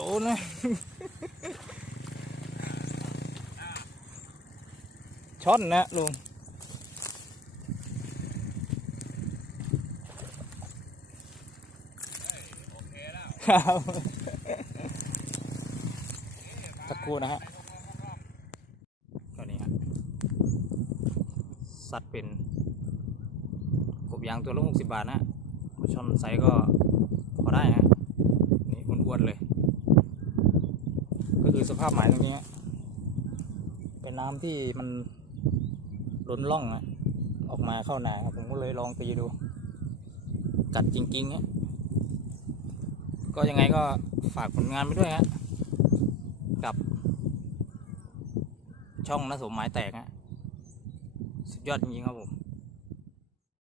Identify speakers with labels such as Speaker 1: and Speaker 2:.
Speaker 1: ดนนะช่อนนะลุง
Speaker 2: โอเคแล้ว
Speaker 1: ครับสักครู่นะฮะตัวนี้ฮะสัตว์เป็นกบยางตัวละหกสิบบาทนะฮะช่อนไซส์ก็พอได้ฮะนี่อ้วนๆเลย ก็ คือสภาพหมายตรงนี้ เป็นน้ำที่มันล้นล่องออกมาเข้านาครับผมก็เลยลองตีดู กัดจริงๆเนี่ยก็ยังไงก็ฝากผลงานไปด้วยฮะกับ ช่องนสมหมายแตกฮะสุดยอดจริงๆครับผม